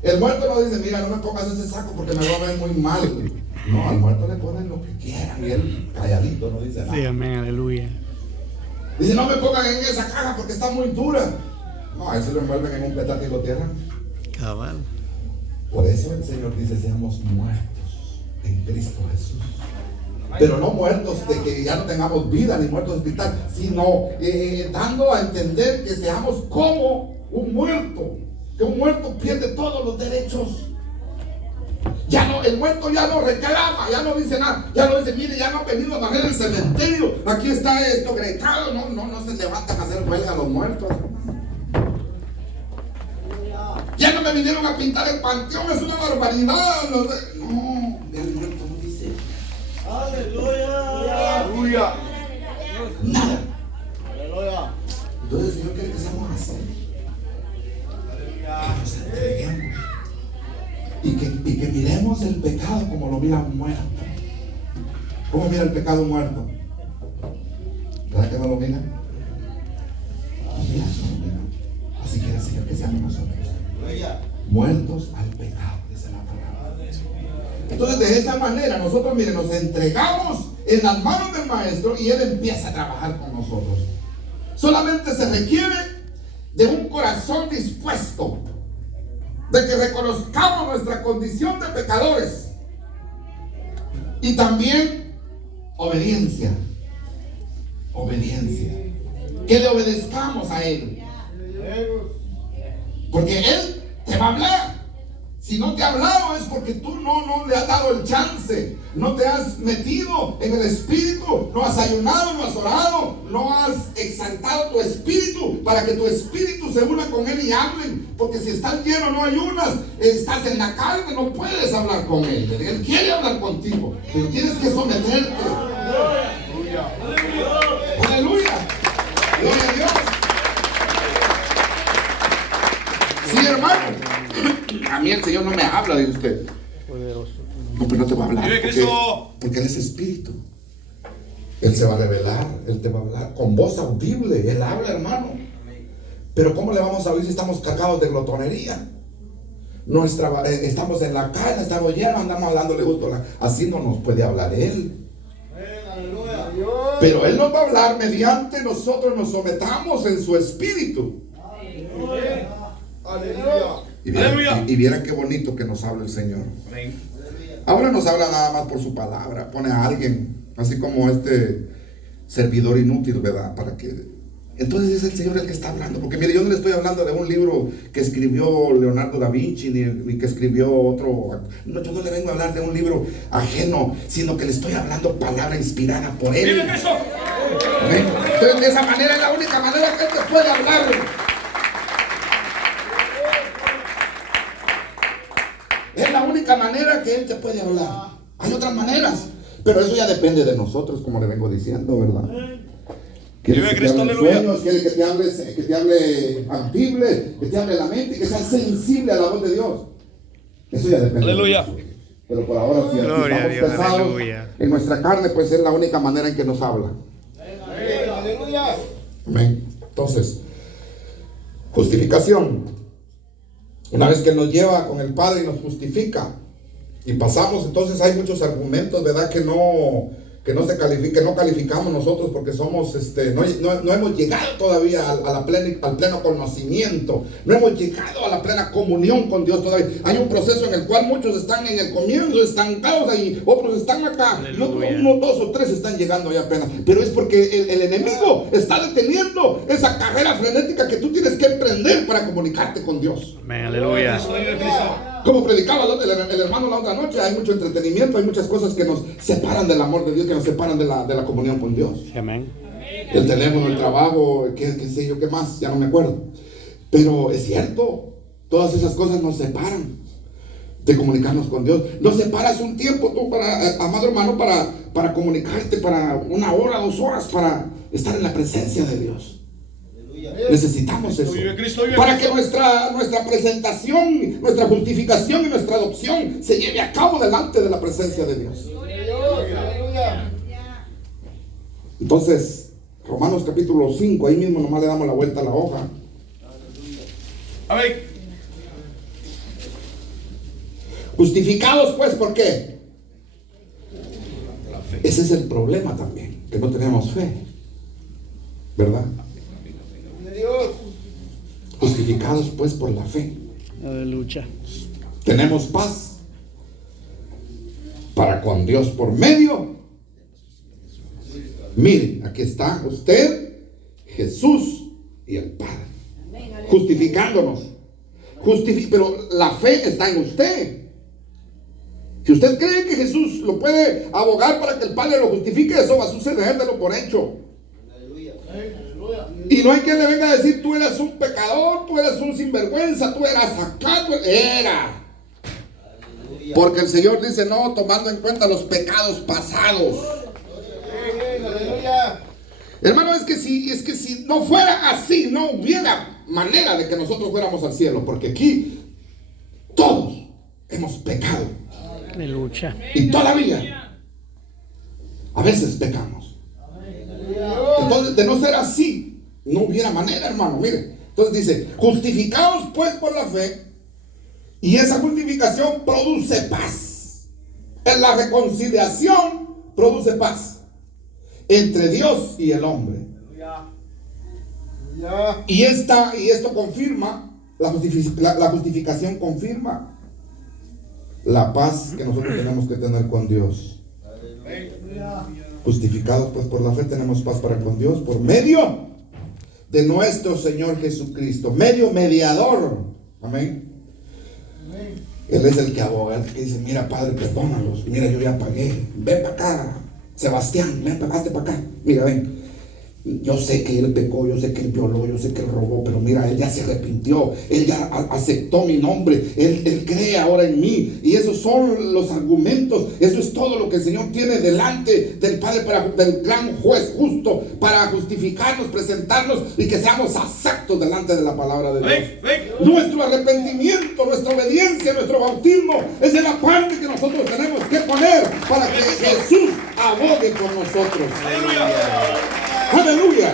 El muerto no dice, mira, no me pongas ese saco porque me va a ver muy mal. No, al muerto le ponen lo que quieran y él calladito, no dice nada. Sí, amén, aleluya. Dice, no me pongan en esa caja porque está muy dura. No, ahí se lo envuelven en un petate y lo tierran. Cabal. Por eso el Señor dice, seamos muertos en Cristo Jesús. Pero no muertos de que ya no tengamos vida, ni muertos espiritual, sino dando a entender que seamos como un muerto. Que un muerto pierde todos los derechos. Ya no, el muerto ya no reclama, ya no dice nada, ya no dice, mire, ya no han venido a barrer el cementerio, aquí está esto gritado, no se levantan a hacer huelga los muertos. Ya no me vinieron a pintar el panteón, es una barbaridad. No, el muerto no dice. Aleluya. Nada. Aleluya. Entonces el Señor quiere que seamos así. Que nos entreguemos. Y que miremos el pecado como lo mira un muerto. ¿Cómo mira el pecado muerto? ¿Verdad que no lo mira? Mira, no lo mira. Así quiere el Señor que seamos nosotros. Muertos al pecado, dice la palabra. Entonces de esa manera nosotros, miren, nos entregamos en las manos del Maestro y Él empieza a trabajar con nosotros. Solamente se requiere de un corazón dispuesto, de que reconozcamos nuestra condición de pecadores y también obediencia, que le obedezcamos a Él, porque Él te va a hablar. Si no te ha hablado es porque tú no le has dado el chance, no te has metido en el espíritu, no has ayunado, no has orado, no has exaltado tu espíritu para que tu espíritu se una con Él y hablen. Porque si estás lleno, no ayunas, estás en la carne, no puedes hablar con Él. Él quiere hablar contigo, pero tienes que someterte. Aleluya. Gloria a Dios. Sí, hermano. A mí el Señor no me habla de usted. Poderoso. No, pero no te va a hablar. ¡Vive Cristo! Porque Él es espíritu. Él se va a revelar, Él te va a hablar con voz audible. Él habla, hermano. Pero ¿cómo le vamos a oír si estamos cargados de glotonería? Estamos en la carne, estamos llenos, andamos dándole gusto. Así no nos puede hablar Él. Pero Él nos va a hablar mediante nosotros nos sometamos en su espíritu. Y viera qué bonito que nos habla el Señor. Ahora nos habla nada más por su palabra. Pone a alguien, así como este servidor inútil, ¿verdad? Para que... Entonces es el Señor el que está hablando. Porque mire, yo no le estoy hablando de un libro que escribió Leonardo da Vinci, ni que escribió otro. No, yo no le vengo a hablar de un libro ajeno, sino que le estoy hablando palabra inspirada por Él. Amén. Entonces de esa manera es la única manera que Él te puede hablar. Es la única manera que Él te puede hablar. Hay otras maneras, pero eso ya depende de nosotros, como le vengo diciendo, ¿verdad? Quiere que te hable sueños, quiere que te hable audible, que te hable la mente, que seas sensible a la voz de Dios. Eso ya depende. Aleluya. De nosotros. Pero por ahora, si Gloria a estamos Dios, pesados aleluya. en nuestra carne, pues es la única manera en que nos habla. Aleluya. Amén. Entonces, justificación. Una vez que nos lleva con el Padre y nos justifica y pasamos, entonces hay muchos argumentos, ¿verdad? Que no se califica, no calificamos nosotros porque somos, no hemos llegado todavía al pleno conocimiento, no hemos llegado a la plena comunión con Dios todavía. Hay un proceso en el cual muchos están en el comienzo estancados ahí, otros están acá, y otros, uno, dos o tres están llegando ya apenas. Pero es porque el enemigo está deteniendo esa carrera frenética que tú tienes que emprender para comunicarte con Dios. Amén, aleluya. Como predicaba el hermano la otra noche, hay mucho entretenimiento, hay muchas cosas que nos separan del amor de Dios, que nos separan de la comunión con Dios. Amén. El teléfono, el trabajo, qué sé yo, qué más, ya no me acuerdo. Pero es cierto, todas esas cosas nos separan de comunicarnos con Dios. Nos separas un tiempo tú, amado hermano, para comunicarte, para 1 hora, 2 horas, para estar en la presencia de Dios. Necesitamos eso para que nuestra presentación, nuestra justificación y nuestra adopción se lleve a cabo delante de la presencia de Dios. Entonces, Romanos capítulo 5, ahí mismo nomás le damos la vuelta a la hoja. Amén. Justificados pues, ¿por qué? Ese es el problema también, que no tenemos fe, ¿verdad? Justificados pues por la fe. Aleluya. Tenemos paz para con Dios por medio. Miren, aquí está usted, Jesús y el Padre. Justificándonos. Pero la fe está en usted. Si usted cree que Jesús lo puede abogar para que el Padre lo justifique, eso va a suceder, délo por hecho. Y no hay quien le venga a decir: tú eras un pecador, tú eras un sinvergüenza, tú eras acá, era. Porque el Señor dice: no, tomando en cuenta los pecados pasados. Hermano, es que si no fuera así, no hubiera manera de que nosotros fuéramos al cielo. Porque aquí todos hemos pecado. Aleluya. Y todavía a veces pecamos. Entonces, de no ser así, no hubiera manera, hermano. Mire, entonces dice: justificados pues por la fe, y esa justificación produce paz. En la reconciliación produce paz entre Dios y el hombre. Y esto confirma, la justificación confirma la paz que nosotros tenemos que tener con Dios. Justificados pues por la fe, tenemos paz para con Dios por medio de nuestro Señor Jesucristo, mediador. Amén. Él es el que aboga, el que dice: mira, Padre, perdónalos, mira, yo ya pagué, ven para acá, Sebastián, ven, pagaste para acá, mira, ven. Yo sé que él pecó, yo sé que él violó, yo sé que él robó, pero mira, él ya se arrepintió, él ya aceptó mi nombre, él cree ahora en mí. Y esos son los argumentos, eso es todo lo que el Señor tiene delante del Padre, del gran juez justo, para justificarnos, presentarnos y que seamos aceptos delante de la palabra de Dios. Nuestro arrepentimiento, nuestra obediencia, nuestro bautismo, esa es la parte que nosotros tenemos que poner para que Jesús abogue por nosotros. Aleluya.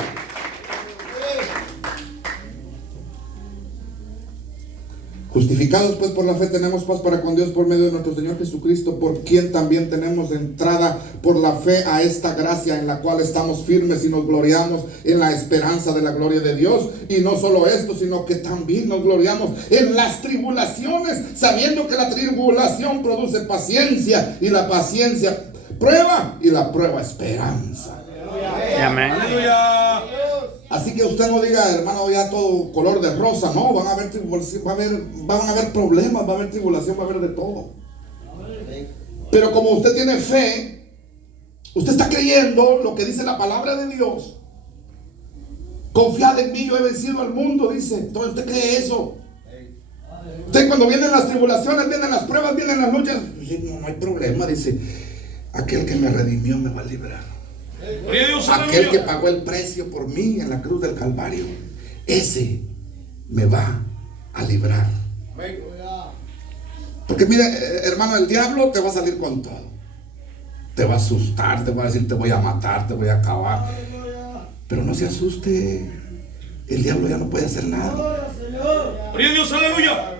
Justificados pues por la fe tenemos paz para con Dios por medio de nuestro Señor Jesucristo, por quien también tenemos entrada por la fe a esta gracia en la cual estamos firmes y nos gloriamos en la esperanza de la gloria de Dios. Y no solo esto, sino que también nos gloriamos en las tribulaciones, sabiendo que la tribulación produce paciencia, y la paciencia prueba, y la prueba esperanza. Amén. Aleluya. Así que usted no diga, hermano, ya todo color de rosa. No, van a haber tribulación, van a haber problemas, va a haber tribulación, va a haber de todo. Pero como usted tiene fe, usted está creyendo lo que dice la palabra de Dios. Confiad en mí, yo he vencido al mundo, dice. Entonces usted cree eso. Usted, cuando vienen las tribulaciones, vienen las pruebas, vienen las luchas, no hay problema, dice. Aquel que me redimió me va a librar. Aquel que pagó el precio por mí en la cruz del Calvario, ese me va a librar. Porque mire, hermano, el diablo te va a salir con todo. Te va a asustar, te va a decir te voy a matar, te voy a acabar. Pero no se asuste, el diablo ya no puede hacer nada. Gloria a Dios, aleluya.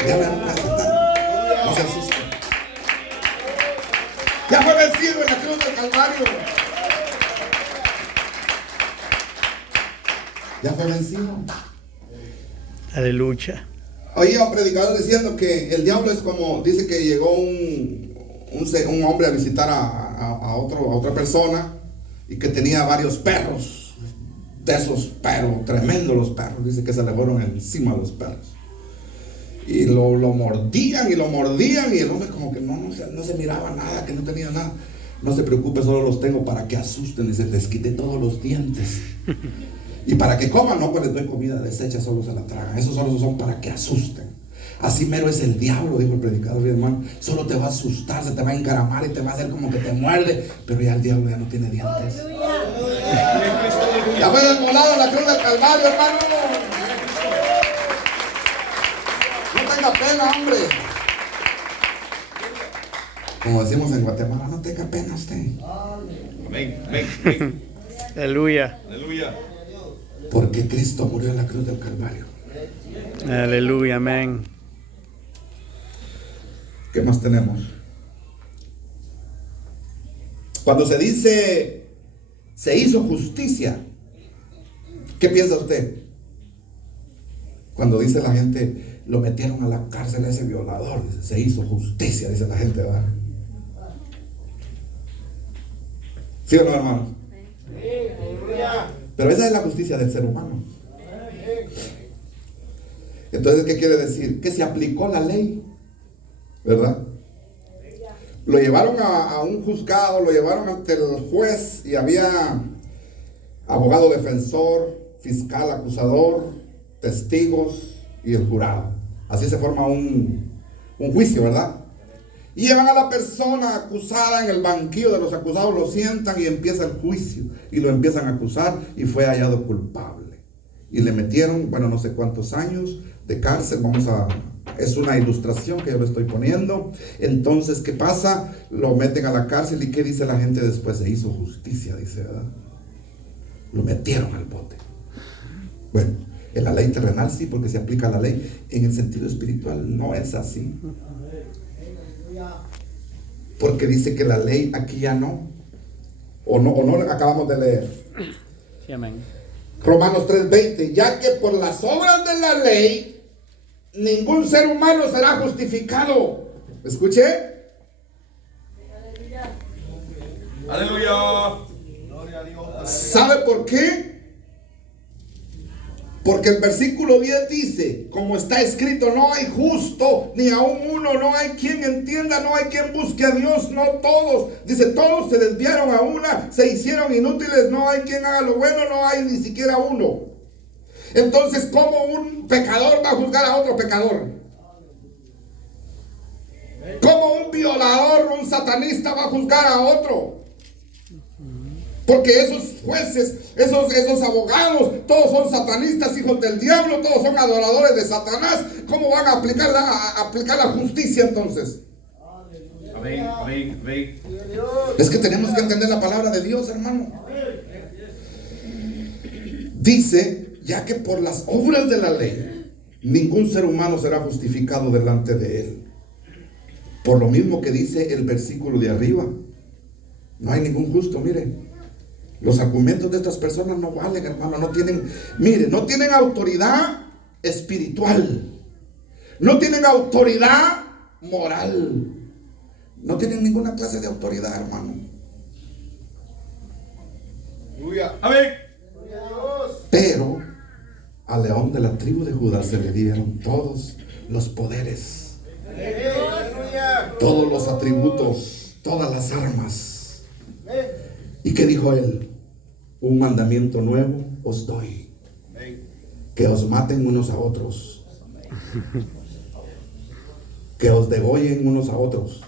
El diablo ya no puede hacer nada. No se asuste. Ya fue vencido en la cruz del Calvario. Ya fue vencido. Aleluya. Oía un predicador diciendo que el diablo es como, dice que llegó un hombre a visitar a otra persona, y que tenía varios perros, de esos perros, tremendos los perros, dice que se le fueron encima los perros. Y lo mordían y lo mordían, y el hombre como que no se miraba nada, que no tenía nada. No se preocupe, solo los tengo para que asusten, y se les quité todos los dientes. Y para que coman, no, pues les doy comida deshecha, solo se la tragan. Esos solo son para que asusten. Así mero es el diablo, dijo el predicador, hermano. Solo te va a asustar, se te va a encaramar y te va a hacer como que te muerde. Pero ya el diablo ya no tiene dientes. Ya fue desmolado en la cruz del Calvario, hermano. No tenga pena, hombre. Como decimos en Guatemala, no tenga pena usted. Amén, amén. Aleluya. Aleluya. Porque Cristo murió en la cruz del Calvario. Aleluya. Amén. ¿Qué más tenemos? Cuando se dice se hizo justicia, ¿qué piensa usted? Cuando dice la gente lo metieron a la cárcel a ese violador, dice, se hizo justicia, dice la gente, ¿verdad? ¿Sí o no, hermano? Pero esa es la justicia del ser humano. Entonces, ¿qué quiere decir? Que se aplicó la ley, ¿verdad? Lo llevaron a un juzgado, lo llevaron ante el juez, y había abogado defensor, fiscal acusador, testigos y el jurado. Así se forma un juicio, ¿verdad? Y llevan a la persona acusada en el banquillo de los acusados, lo sientan y empieza el juicio. Y lo empiezan a acusar, y fue hallado culpable. Y le metieron, bueno, no sé cuántos años de cárcel. Es una ilustración que yo le estoy poniendo. Entonces, ¿qué pasa? Lo meten a la cárcel, y ¿qué dice la gente después? Se hizo justicia, dice, ¿verdad? Lo metieron al bote. Bueno, en la ley terrenal sí, porque se aplica la ley. En el sentido espiritual no es así. Porque dice que la ley aquí ya no. O no acabamos de leer. Sí, amén. Romanos 3:20. Ya que por las obras de la ley ningún ser humano será justificado. ¿Escuché? Aleluya. ¿Sabe por qué? Porque el versículo 10 dice, como está escrito, no hay justo, ni aún uno, no hay quien entienda, no hay quien busque a Dios, no todos. Dice, todos se desviaron a una, se hicieron inútiles, no hay quien haga lo bueno, no hay ni siquiera uno. Entonces, ¿cómo un pecador va a juzgar a otro pecador? ¿Cómo un violador, un satanista va a juzgar a otro? Porque esos jueces, esos abogados, todos son satanistas, hijos del diablo, todos son adoradores de Satanás. ¿Cómo van a aplicar la justicia entonces? Amén, amén, amén. Es que tenemos que entender la palabra de Dios, hermano. Dice, ya que por las obras de la ley ningún ser humano será justificado delante de Él. Por lo mismo que dice el versículo de arriba, no hay ningún justo. Mire, los argumentos de estas personas no valen, hermano. No tienen, mire, no tienen autoridad espiritual, no tienen autoridad moral, no tienen ninguna clase de autoridad, hermano. Aleluya. Amén. Pero al león de la tribu de Judá se le dieron todos los poderes, todos los atributos, todas las armas. ¿Y qué dijo él? Un mandamiento nuevo os doy, que os maten unos a otros, que os degollen unos a otros.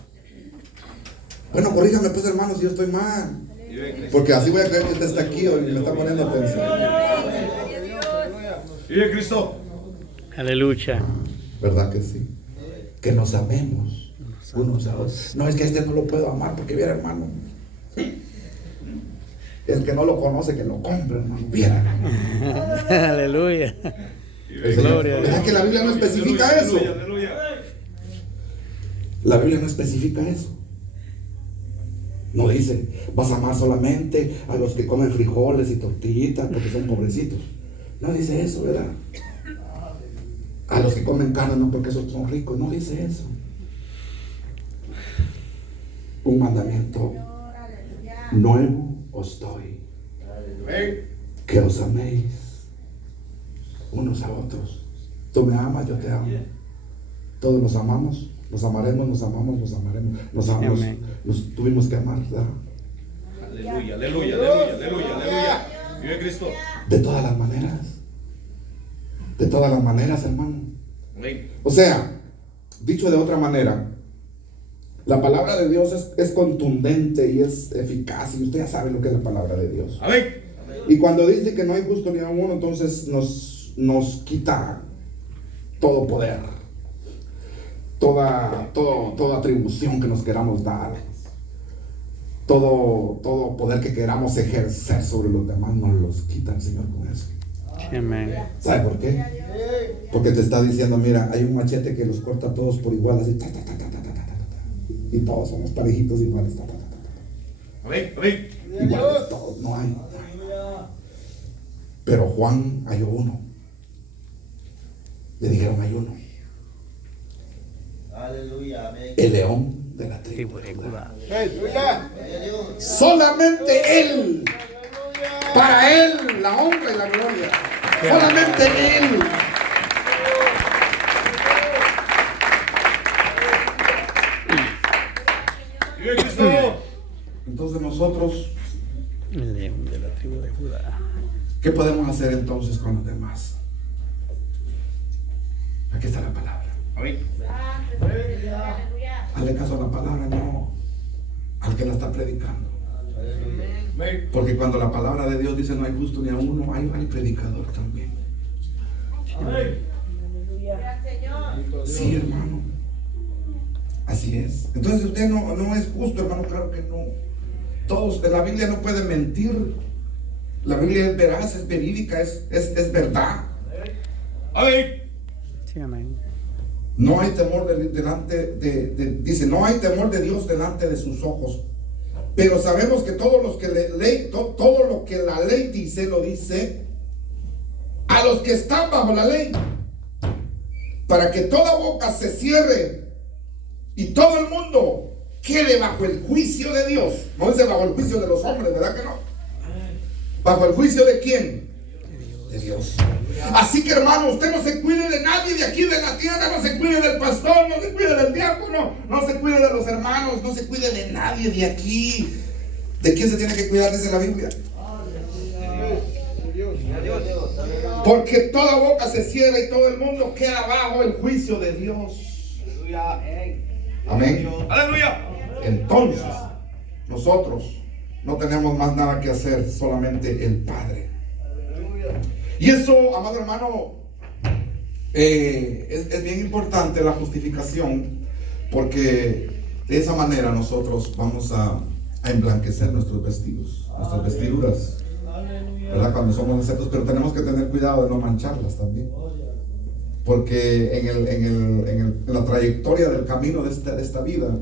Bueno, corríjame pues, hermanos, si yo estoy mal, porque así voy a creer que usted está aquí hoy y me está poniendo atención. Vive Cristo. Aleluya. ¿Verdad que sí? Que nos amemos unos a otros. No, es que este no lo puedo amar porque viera, hermano. El que no lo conoce, que lo compre, hermano. Viera. Aleluya. Gloria a Dios. ¿Verdad que la Biblia no especifica eso? Aleluya. La Biblia no especifica eso. No dice, vas a amar solamente a los que comen frijoles y tortillitas porque son pobrecitos. No dice eso, ¿verdad? A los que comen carne no porque esos son ricos. No dice eso. Un mandamiento nuevo os doy, que os améis unos a otros. Tú me amas, yo te amo. Todos nos amamos, nos amaremos, nos amamos, nos amaremos. Nos tuvimos que amar, ¿verdad? Aleluya, aleluya, aleluya, aleluya, aleluya. Vive Cristo. De todas las maneras. De todas las maneras, hermano. Amén. O sea, dicho de otra manera, la palabra de Dios es contundente y es eficaz. Y usted ya sabe lo que es la palabra de Dios. Amén. Y cuando dice que no hay justo ni a uno, entonces nos quita todo poder, toda atribución que nos queramos dar, todo poder que queramos ejercer sobre los demás, nos los quita el Señor con eso. Amén. ¿Sabe por qué? Porque te está diciendo, mira, hay un machete que los corta a todos por igual, así, y todos somos parejitos iguales, Amén. Amén. iguales todos, no hay. Pero Juan halló uno. Le dijeron hay uno. Aleluya, amén. El león de la tribu de Judá. Aleluya. Solamente él. Para él la honra y la gloria. Solamente él. Vive Cristo. Entonces nosotros, El león de la tribu de Judá. ¿qué podemos hacer entonces con los demás? Aquí está la palabra. Amén. Hazle caso a la palabra, no al que la está predicando. Amén. Porque cuando la palabra de Dios dice no hay justo ni a uno, hay predicador también. Sí, hermano. Así es. Entonces usted no es justo, hermano, claro que no. Todos, la Biblia no puede mentir. La Biblia es veraz, es verídica, es verdad. Amén. Sí, amén. No hay temor dice, no hay temor de Dios delante de sus ojos. Pero sabemos que todo lo que la ley dice, lo dice a los que están bajo la ley, para que toda boca se cierre y todo el mundo quede bajo el juicio de Dios. No dice bajo el juicio de los hombres, ¿verdad que no? ¿Bajo el juicio de quién? De Dios. Así que, hermano, usted no se cuide de nadie de aquí de la tierra, no se cuide del pastor, no se cuide del diácono, no se cuide de los hermanos, no se cuide de nadie de aquí. ¿De quién se tiene que cuidar? Dice la Biblia. Porque toda boca se cierra y todo el mundo queda bajo el juicio de Dios. Amén. Aleluya. Entonces, nosotros no tenemos más nada que hacer, solamente el Padre. Y eso, amado hermano, es bien importante la justificación, porque de esa manera nosotros vamos a emblanquecer nuestros vestidos, nuestras vestiduras, ¿verdad? Cuando somos aceptos, pero tenemos que tener cuidado de no mancharlas también. Porque en la trayectoria del camino de esta vida,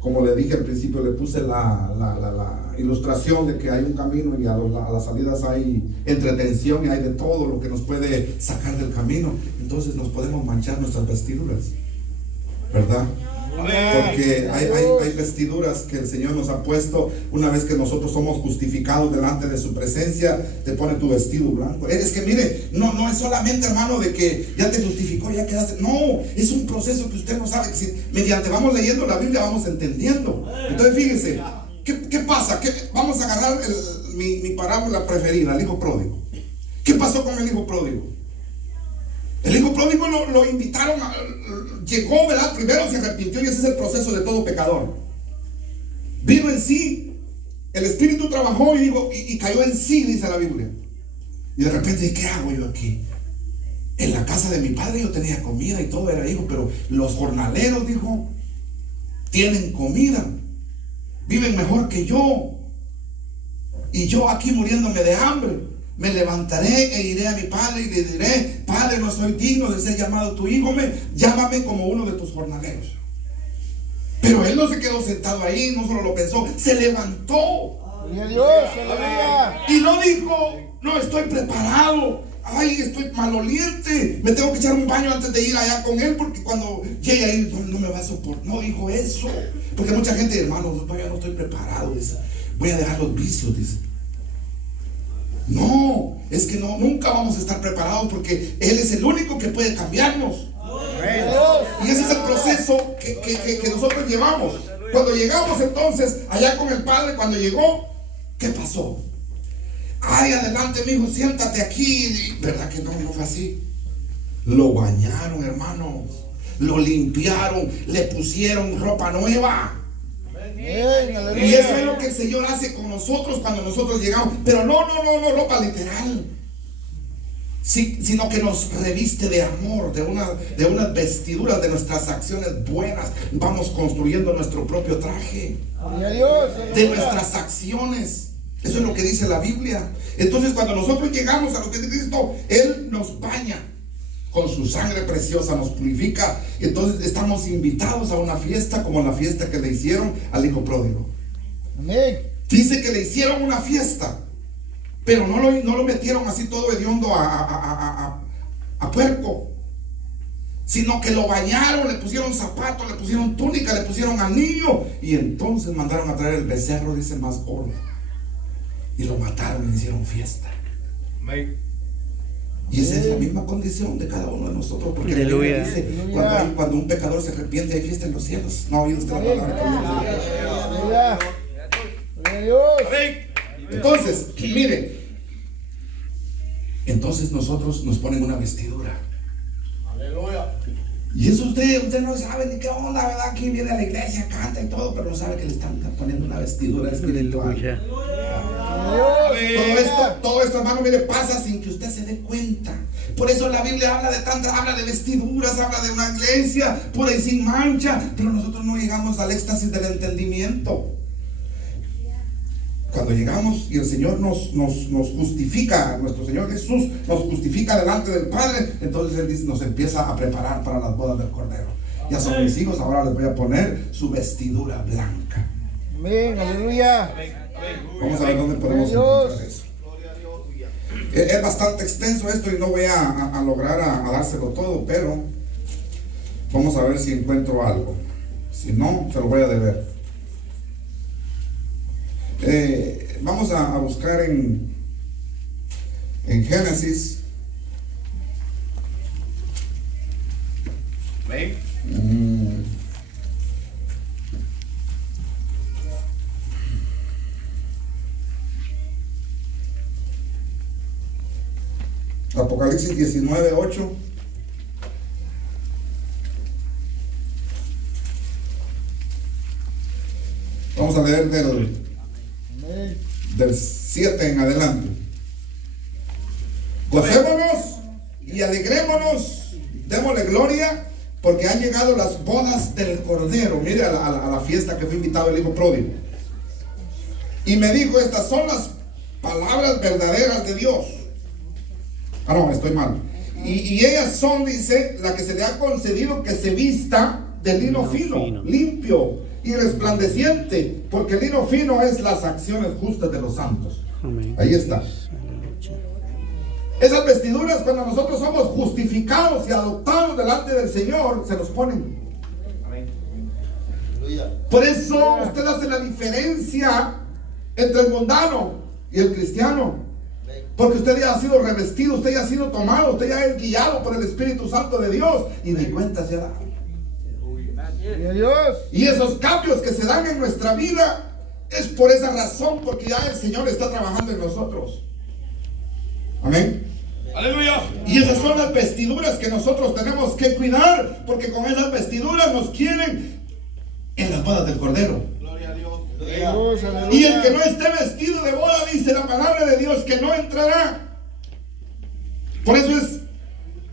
como le dije al principio, le puse la ilustración de que hay un camino y a las salidas hay entretención y hay de todo lo que nos puede sacar del camino. Entonces nos podemos manchar nuestras vestiduras, ¿verdad? Porque hay vestiduras que el Señor nos ha puesto. Una vez que nosotros somos justificados delante de su presencia, te pone tu vestido blanco. Es que mire, no es solamente, hermano, de que ya te justificó, ya quedaste. No, es un proceso que usted no sabe. Si mediante vamos leyendo la Biblia, vamos entendiendo. Entonces fíjese, ¿qué pasa? Vamos a agarrar mi parábola preferida, el hijo pródigo. ¿Qué pasó con el hijo pródigo? El hijo pródigo lo invitaron, llegó, ¿verdad? Primero se arrepintió, y ese es el proceso de todo pecador. Vino en sí, el Espíritu trabajó y cayó en sí, dice la Biblia. Y de repente, ¿qué hago yo aquí? En la casa de mi padre yo tenía comida y todo era hijo, pero los jornaleros, dijo, tienen comida, viven mejor que yo, y yo aquí muriéndome de hambre. Me levantaré e iré a mi padre y le diré: Padre, no soy digno de ser llamado tu hijo, llámame como uno de tus jornaleros. Pero él no se quedó sentado ahí, no solo lo pensó, se levantó. Gloria a Dios, aleluya. Y no dijo: no estoy preparado, ay, estoy maloliente, me tengo que echar un baño antes de ir allá con él, porque cuando llegue ahí no me va a soportar. No dijo eso, porque mucha gente, hermano, todavía no estoy preparado, dice, voy a dejar los vicios, dice. No, es que nunca vamos a estar preparados, porque Él es el único que puede cambiarnos. Y ese es el proceso que nosotros llevamos. Cuando llegamos entonces allá con el Padre, cuando llegó, ¿qué pasó? Ay, adelante, mi hijo, siéntate aquí. ¿Verdad que no fue así? Lo bañaron, hermanos, lo limpiaron, le pusieron ropa nueva. Y eso es lo que el Señor hace con nosotros cuando nosotros llegamos. Pero no ropa literal, sino que nos reviste de amor, de unas vestiduras, de nuestras acciones buenas. Vamos construyendo nuestro propio traje de nuestras acciones. Eso es lo que dice la Biblia. Entonces, cuando nosotros llegamos a lo que es de Cristo, Él nos baña con su sangre preciosa, nos purifica. Entonces estamos invitados a una fiesta, como la fiesta que le hicieron al hijo pródigo. Amén. Dice que le hicieron una fiesta, pero no lo metieron así todo hediondo a puerco, sino que lo bañaron, le pusieron zapatos, le pusieron túnica, le pusieron anillo, y entonces mandaron a traer el becerro, dice, más gordo, y lo mataron y le hicieron fiesta. Amén. Y esa es la misma condición de cada uno de nosotros, porque la Aleluya. Biblia dice, cuando un pecador se arrepiente, hay fiesta en los cielos. ¿No ha oído usted la palabra? Aleluya. Gloria a Dios. Entonces, mire, entonces nosotros nos ponen una vestidura. Aleluya. Y eso usted no sabe ni qué onda, ¿verdad? Aquí viene a la iglesia, canta y todo, pero no sabe que le están poniendo una vestidura espiritual. Aleluya. Todo esto, hermano, mire, pasa sin que usted se dé cuenta. Por eso la Biblia habla de vestiduras, habla de una iglesia pura y sin mancha, pero nosotros no llegamos al éxtasis del entendimiento. Cuando llegamos y el Señor nos justifica, nuestro Señor Jesús nos justifica delante del Padre, entonces Él dice, nos empieza a preparar para las bodas del Cordero. Ya son mis hijos, ahora les voy a poner su vestidura blanca. Amén, aleluya. Vamos a ver dónde podemos encontrar eso. Es bastante extenso esto y no voy a lograr a dárselo todo, pero vamos a ver si encuentro algo. Si no, se lo voy a deber. Vamos a buscar en Génesis. Apocalipsis 19:8. Vamos a leer del 7 en adelante. Gocémonos y alegrémonos, démosle gloria, porque han llegado las bodas del Cordero. Mire a la fiesta que fue invitado el hijo pródigo. Y me dijo, estas son las palabras verdaderas de Dios. Ah, no, estoy mal. Y ellas son, dice, la que se le ha concedido que se vista de lino fino, limpio y resplandeciente, porque el lino fino es las acciones justas de los santos. Amén. Ahí está. Aleluya. Esas vestiduras, cuando nosotros somos justificados y adoptados delante del Señor, se nos ponen. Aleluya. Por eso usted hace la diferencia entre el mundano y el cristiano. Porque usted ya ha sido revestido, usted ya ha sido tomado, usted ya es guiado por el Espíritu Santo de Dios y ni cuenta se da. Gloria a Dios. Y esos cambios que se dan en nuestra vida es por esa razón, porque ya el Señor está trabajando en nosotros. Amén. Aleluya. Y esas son las vestiduras que nosotros tenemos que cuidar, porque con esas vestiduras nos quieren en las bodas del Cordero. Gloria a Dios. Dios, aleluya. Y el que no esté vestido de boda, dice la palabra de Dios, que no entrará. Por eso es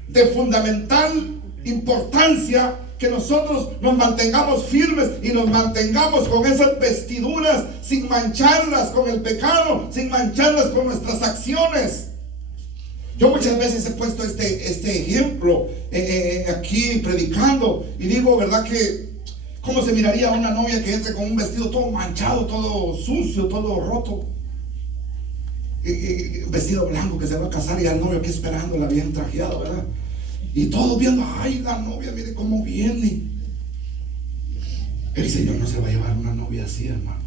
de fundamental importancia que nosotros nos mantengamos firmes y nos mantengamos con esas vestiduras sin mancharlas con el pecado, sin mancharlas con nuestras acciones. Yo muchas veces he puesto este ejemplo aquí predicando y digo, ¿verdad? Que ¿cómo se miraría una novia que entre con un vestido todo manchado, todo sucio, todo roto? Vestido blanco, que se va a casar y al novio aquí esperándola bien trajeado, ¿verdad? Y todos viendo, ay, la novia, mire cómo viene. El Señor no se va a llevar una novia así, hermano.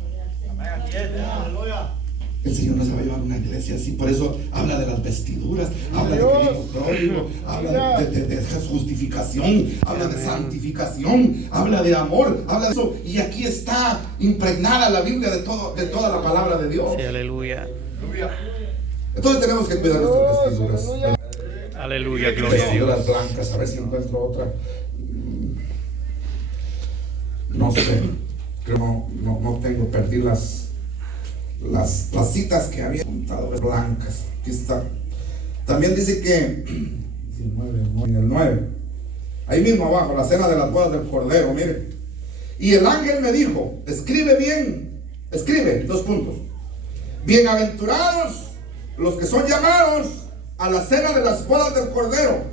El Señor no se va a llevar una iglesia así. Por eso habla de las vestiduras, habla de Cristo pródigo, habla de justificación, habla de santificación, habla de amor, habla de eso. Y aquí está impregnada la Biblia de toda la palabra de Dios. Sí, aleluya. Entonces tenemos que cuidar nuestras vestiduras. Aleluya. Aleluya, gloria a Vestiduras Dios. blancas, a ver si encuentro otra. No sé, creo no tengo, perdí las citas que había apuntado blancas. Aquí está. También dice que 19, en el 9, ahí mismo abajo, la cena de las bodas del Cordero, mire. Y el ángel me dijo, escribe bien, escribe, 2 puntos. Bienaventurados los que son llamados a la cena de las bodas del Cordero.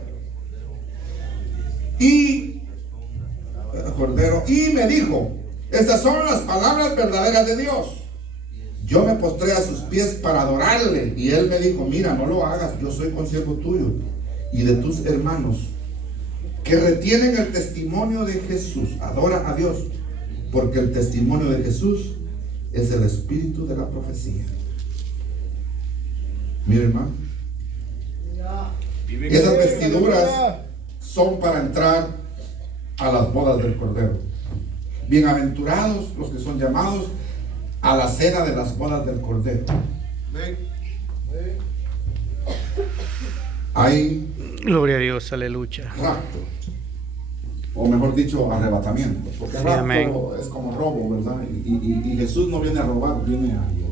Y me dijo, estas son las palabras verdaderas de Dios. Yo me postré a sus pies para adorarle. Y él me dijo, mira, no lo hagas, yo soy consiervo tuyo y de tus hermanos que retienen el testimonio de Jesús. Adora a Dios, porque el testimonio de Jesús es el espíritu de la profecía. Mira, hermano, esas vestiduras son para entrar a las bodas del Cordero. Bienaventurados los que son llamados a la cena de las bodas del Cordero. Hay Gloria a Dios, aleluya. rapto, o mejor dicho, arrebatamiento, porque Sí, rapto amén. es como robo, ¿verdad? Y Jesús no viene a robar, viene a